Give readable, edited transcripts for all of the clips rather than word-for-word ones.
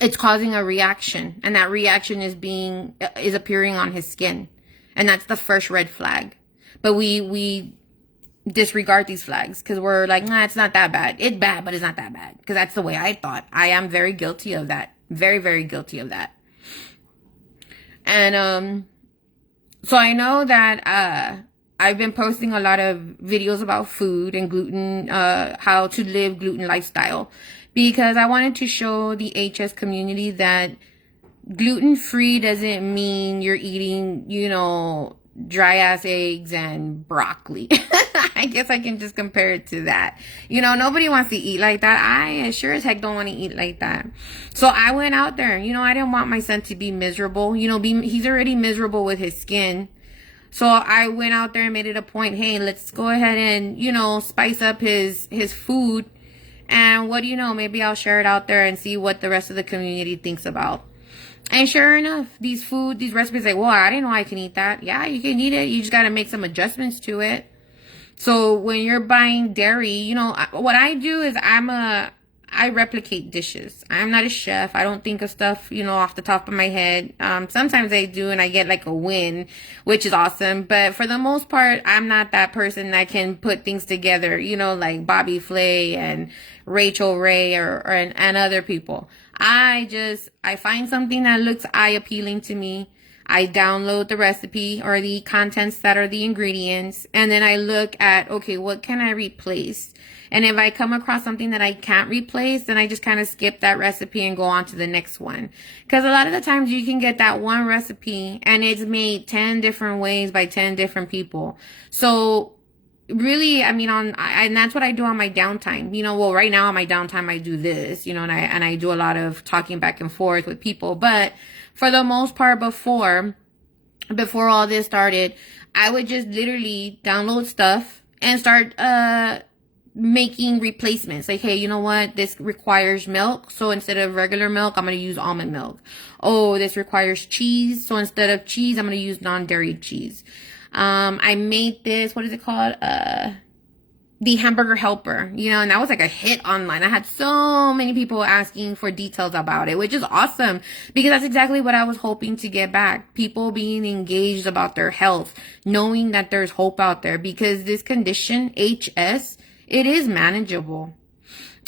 it's causing a reaction, and that reaction is appearing on his skin. And that's the first red flag. But we disregard these flags because we're like, nah, it's not that bad. It's bad, but it's not that bad. Because that's the way I thought. I am very guilty of that. Very, very guilty of that. And so I know that I've been posting a lot of videos about food and gluten, how to live gluten lifestyle, because I wanted to show the HS community that gluten-free doesn't mean you're eating, dry ass eggs and broccoli. I guess I can just compare it to that. Nobody wants to eat like that. I sure as heck don't want to eat like that. So I went out there. I didn't want my son to be miserable. He's already miserable with his skin. So I went out there and made it a point, hey, let's go ahead and, spice up his food. And what do you know? Maybe I'll share it out there and see what the rest of the community thinks about. And sure enough, these recipes, like, well, I didn't know I can eat that. Yeah, you can eat it. You just got to make some adjustments to it. So when you're buying dairy, what I do is I replicate dishes. I'm not a chef. I don't think of stuff, off the top of my head. Sometimes I do and I get like a win, which is awesome. But for the most part, I'm not that person that can put things together, like Bobby Flay and Rachel Ray and other people. I find something that looks eye appealing to me. I download the recipe or the contents that are the ingredients, and then I look at, okay, what can I replace? And if I come across something that I can't replace, then I just kind of skip that recipe and go on to the next one. Because a lot of the times you can get that one recipe and it's made 10 different ways by 10 different people. So really, and that's what I do on my downtime. Well, right now on my downtime, I do this, and I do a lot of talking back and forth with people. But for the most part, before all this started, I would just literally download stuff and start, making replacements. Like, hey, you know what? This requires milk. So instead of regular milk, I'm going to use almond milk. Oh, this requires cheese. So instead of cheese, I'm going to use non-dairy cheese. I made this, what is it called? The hamburger helper, and that was like a hit online. I had so many people asking for details about it, which is awesome because that's exactly what I was hoping to get back. People being engaged about their health, knowing that there's hope out there because this condition, HS, it is manageable.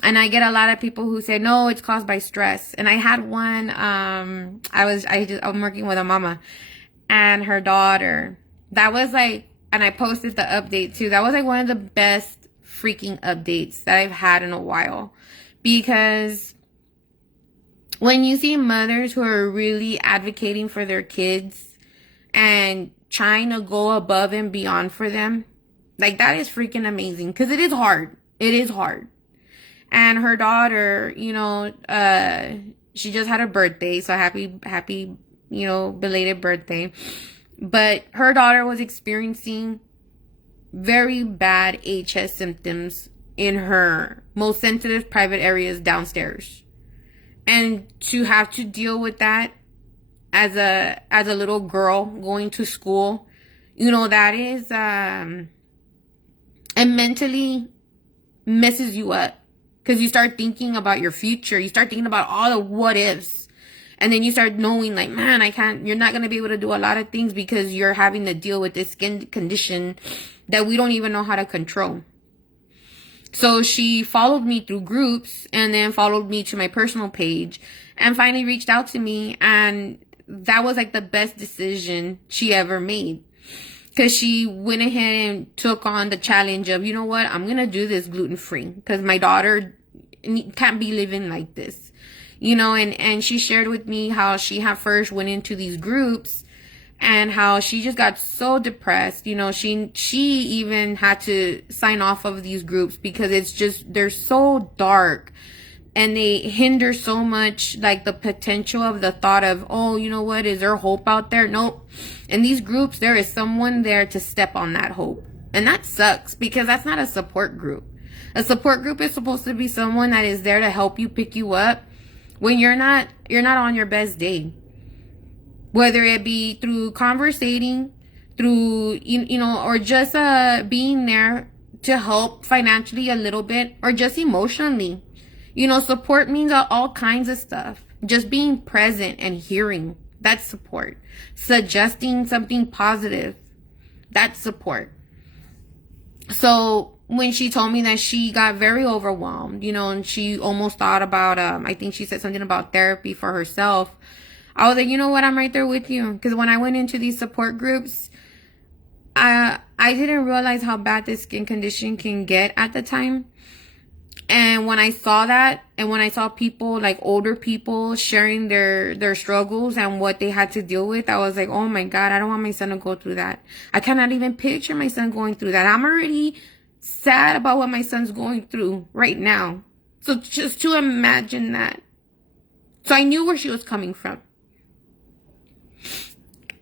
And I get a lot of people who say, no, it's caused by stress. And I had one, I'm working with a mama and her daughter. That was like, and I posted the update too. That was like one of the best freaking updates that I've had in a while. Because when you see mothers who are really advocating for their kids and trying to go above and beyond for them, like that is freaking amazing. Because it is hard. It is hard. And her daughter, she just had a birthday. So happy, belated birthday. But her daughter was experiencing very bad HS symptoms in her most sensitive private areas downstairs. And to have to deal with that as a little girl going to school, that is, it mentally messes you up. Because you start thinking about your future. You start thinking about all the what ifs. And then you start knowing like, man, you're not going to be able to do a lot of things because you're having to deal with this skin condition that we don't even know how to control. So she followed me through groups and then followed me to my personal page and finally reached out to me. And that was like the best decision she ever made. Because she went ahead and took on the challenge of, you know what, I'm going to do this gluten-free. Because my daughter can't be living like this. And she shared with me how she had first went into these groups and how she just got so depressed. She even had to sign off of these groups because they're so dark and they hinder so much like the potential of the thought of, oh, you know what, is there hope out there? Nope. In these groups, there is someone there to step on that hope. And that sucks because that's not a support group. A support group is supposed to be someone that is there to help you, pick you up when you're not on your best day. Whether it be through conversating, through, or just being there to help financially a little bit, or just emotionally. Support means all kinds of stuff. Just being present and hearing, that's support. Suggesting something positive, that's support. So when she told me that she got very overwhelmed, and she almost thought about, I think she said something about therapy for herself. I was like, you know what? I'm right there with you. Because when I went into these support groups, I didn't realize how bad this skin condition can get at the time. And when I saw that, and when I saw people, like older people, sharing their struggles and what they had to deal with, I was like, oh my God, I don't want my son to go through that. I cannot even picture my son going through that. I'm already sad about what my son's going through right now. So just to imagine that. So I knew where she was coming from.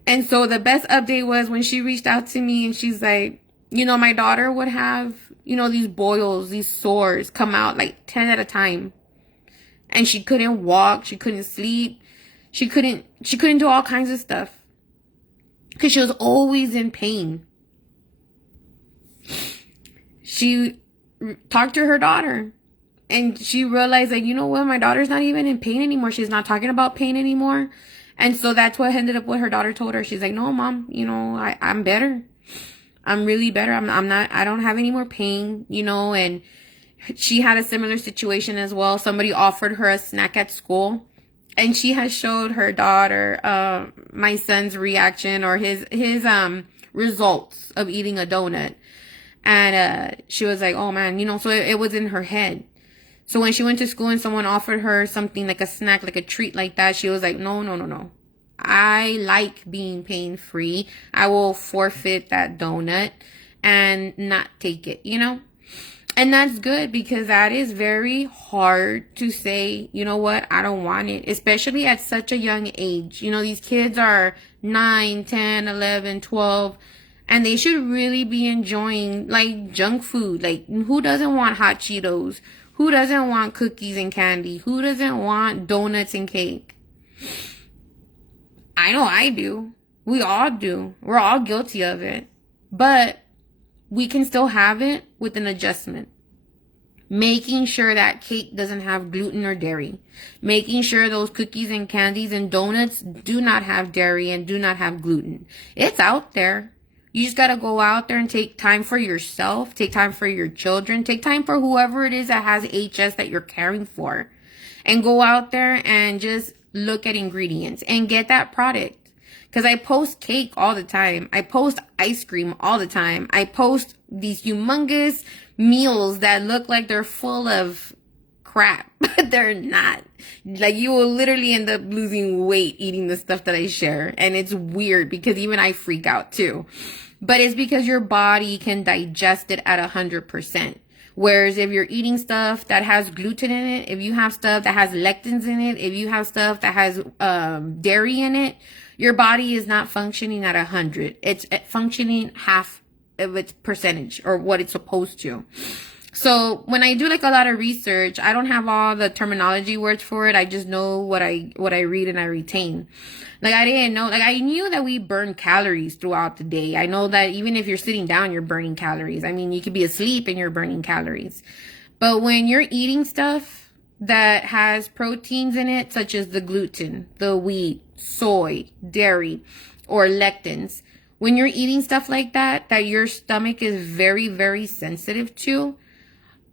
And so the best update was when she reached out to me and she's like, my daughter would have, these boils, these sores come out like 10 at a time. And she couldn't walk. She couldn't sleep. She couldn't do all kinds of stuff. Because she was always in pain. She talked to her daughter. And she realized that, my daughter's not even in pain anymore. She's not talking about pain anymore. And so that's what ended up what her daughter told her. She's like, no, Mom, I'm better. I'm really better. I don't have any more pain, and she had a similar situation as well. Somebody offered her a snack at school, and she has showed her daughter, my son's reaction or his results of eating a donut. And, she was like, oh man, so it was in her head. So when she went to school and someone offered her something like a snack, like a treat like that, she was like, no. I like being pain-free. I will forfeit that donut and not take it, And that's good because that is very hard to say, you know what, I don't want it, especially at such a young age. These kids are 9, 10, 11, 12, and they should really be enjoying like junk food. Like, who doesn't want hot Cheetos? Who doesn't want cookies and candy? Who doesn't want donuts and cake? I know I do. We all do. We're all guilty of it. But we can still have it with an adjustment. Making sure that cake doesn't have gluten or dairy. Making sure those cookies and candies and donuts do not have dairy and do not have gluten. It's out there. You just got to go out there and take time for yourself. Take time for your children. Take time for whoever it is that has HS that you're caring for. And go out there and just look at ingredients and get that product. Because I post cake all the time. I post ice cream all the time. I post these humongous meals that look like they're full of crap, but they're not. Like, you will literally end up losing weight eating the stuff that I share. And it's weird because even I freak out too. But it's because your body can digest it at 100%. Whereas if you're eating stuff that has gluten in it, if you have stuff that has lectins in it, if you have stuff that has dairy in it, your body is not functioning at 100. It's functioning half of its percentage or what it's supposed to. So when I do like a lot of research, I don't have all the terminology words for it. I just know what I read and I retain. Like, I didn't know, like, I knew that we burn calories throughout the day. I know that even if you're sitting down, you're burning calories. I mean, you could be asleep and you're burning calories. But when you're eating stuff that has proteins in it, such as the gluten, the wheat, soy, dairy, or lectins, when you're eating stuff like that, that your stomach is very, very sensitive to,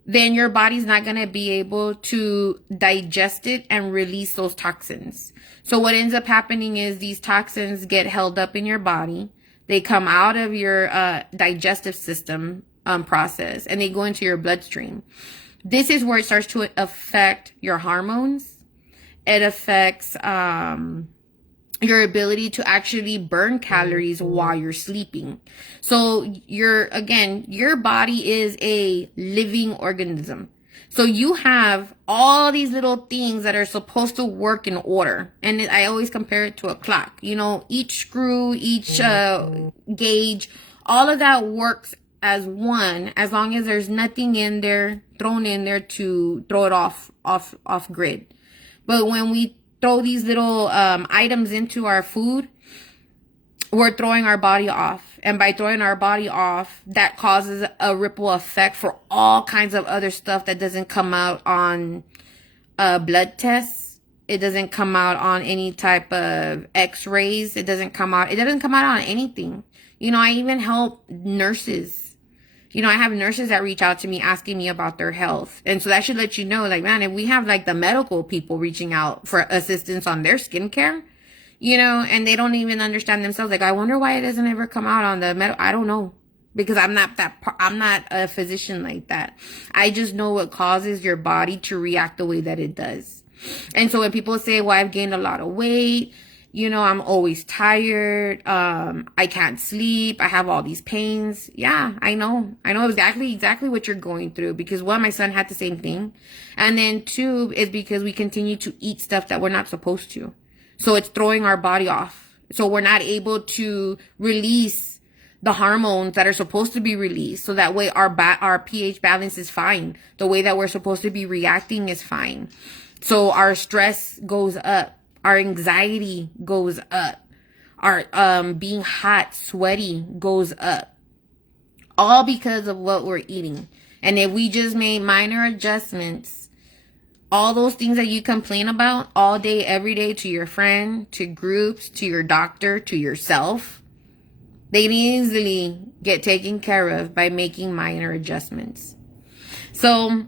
then your body's not going to be able to digest it and release those toxins. So what ends up happening is these toxins get held up in your body. They come out of your digestive system process and they go into your bloodstream. This is where it starts to affect your hormones. It affects your ability to actually burn calories while you're sleeping. So your body is a living organism. So you have all these little things that are supposed to work in order. And I always compare it to a clock. Each screw, each gauge, all of that works as one, as long as there's nothing in there, thrown in there to throw it off grid. But when we throw these little items into our food, we're throwing our body off. And by throwing our body off, that causes a ripple effect for all kinds of other stuff that doesn't come out on blood tests. It doesn't come out on any type of x-rays. It doesn't come out on anything. I even help nurses. I have nurses that reach out to me asking me about their health. And so that should let you know, like, man, if we have like the medical people reaching out for assistance on their skincare, and they don't even understand themselves. Like, I wonder why it doesn't ever come out on the medical. I don't know, because I'm not a physician like that. I just know what causes your body to react the way that it does. And so when people say, well, I've gained a lot of weight, I'm always tired, I can't sleep, I have all these pains. Yeah, I know exactly what you're going through, because one, my son had the same thing. And then two, is because we continue to eat stuff that we're not supposed to. So it's throwing our body off. So we're not able to release the hormones that are supposed to be released. So that way our pH balance is fine. The way that we're supposed to be reacting is fine. So our stress goes up. Our anxiety goes up. Our being hot, sweaty goes up. All because of what we're eating. And if we just made minor adjustments, all those things that you complain about all day, every day, to your friend, to groups, to your doctor, to yourself, they can easily get taken care of by making minor adjustments. So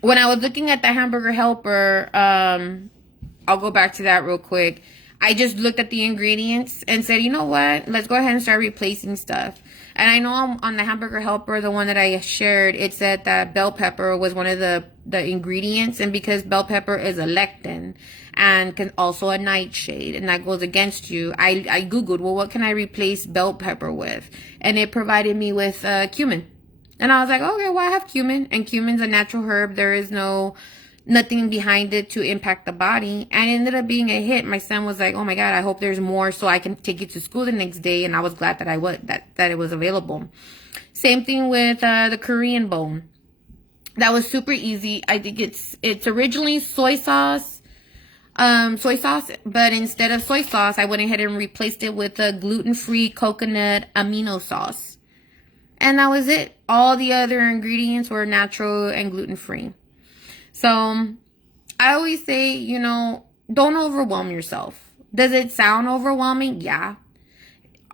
when I was looking at the hamburger helper, I'll go back to that real quick. I just looked at the ingredients and said, you know what? Let's go ahead and start replacing stuff. And I know on the hamburger helper, the one that I shared, it said that bell pepper was one of the ingredients. And because bell pepper is a lectin and can also a nightshade, and that goes against you, I Googled, well, what can I replace bell pepper with? And it provided me with cumin. And I was like, okay, well, I have cumin. And cumin's a natural herb. There is nothing behind it to impact the body. And it ended up being a hit. My son was like, oh my God, I hope there's more so I can take it to school the next day. And I was glad that that it was available. Same thing with the Korean bone. That was super easy. I think it's originally soy sauce, but instead of soy sauce, I went ahead and replaced it with a gluten-free coconut amino sauce. And that was it. All the other ingredients were natural and gluten-free. So I always say, don't overwhelm yourself. Does it sound overwhelming? Yeah.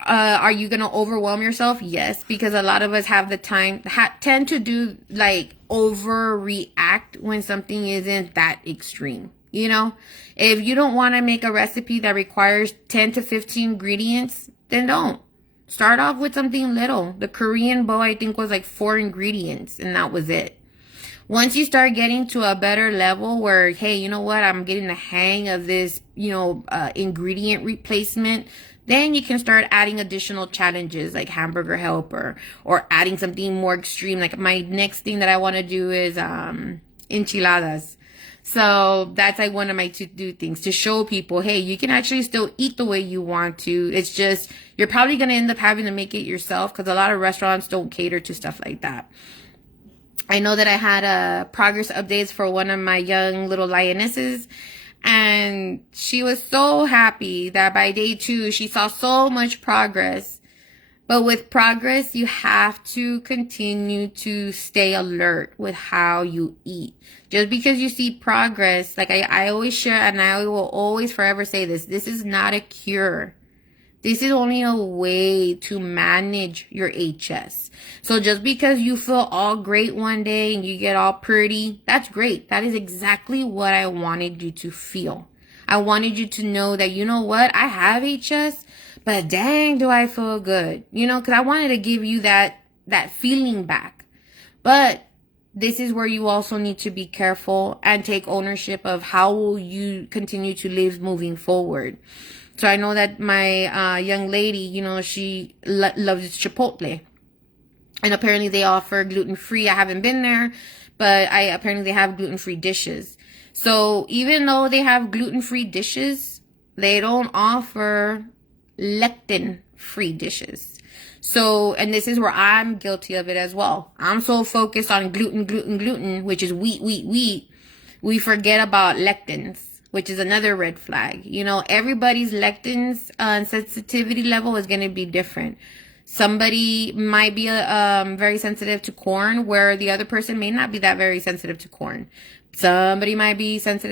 Are you going to overwhelm yourself? Yes, because a lot of us have the time, tend to do like overreact when something isn't that extreme. If you don't want to make a recipe that requires 10 to 15 ingredients, then don't. Start off with something little. The Korean bowl, I think, was like 4 ingredients, and that was it. Once you start getting to a better level where, hey, you know what, I'm getting the hang of this, ingredient replacement, then you can start adding additional challenges like hamburger helper, or adding something more extreme. Like my next thing that I want to do is enchiladas. So that's like one of my to-do things, to show people, hey, you can actually still eat the way you want to. It's just, you're probably going to end up having to make it yourself, because a lot of restaurants don't cater to stuff like that. I know that I had progress updates for one of my young little lionesses, and she was so happy that by day 2, she saw so much progress. But with progress, you have to continue to stay alert with how you eat. Just because you see progress, like I always share, and I will always forever say this is not a cure. This is only a way to manage your HS. So just because you feel all great one day and you get all pretty, that's great. That is exactly what I wanted you to feel. I wanted you to know that, you know what, I have HS, but dang, do I feel good. Because I wanted to give you that feeling back. But this is where you also need to be careful and take ownership of how will you continue to live moving forward. So I know that my young lady, she loves Chipotle. And apparently they offer gluten-free. I haven't been there, but apparently they have gluten-free dishes. So even though they have gluten-free dishes, they don't offer lectin-free dishes. So, and this is where I'm guilty of it as well. I'm so focused on gluten, which is wheat. We forget about lectins, which is another red flag. Everybody's lectins sensitivity level is going to be different. Somebody might be very sensitive to corn, where the other person may not be that very sensitive to corn. Somebody might be sensitive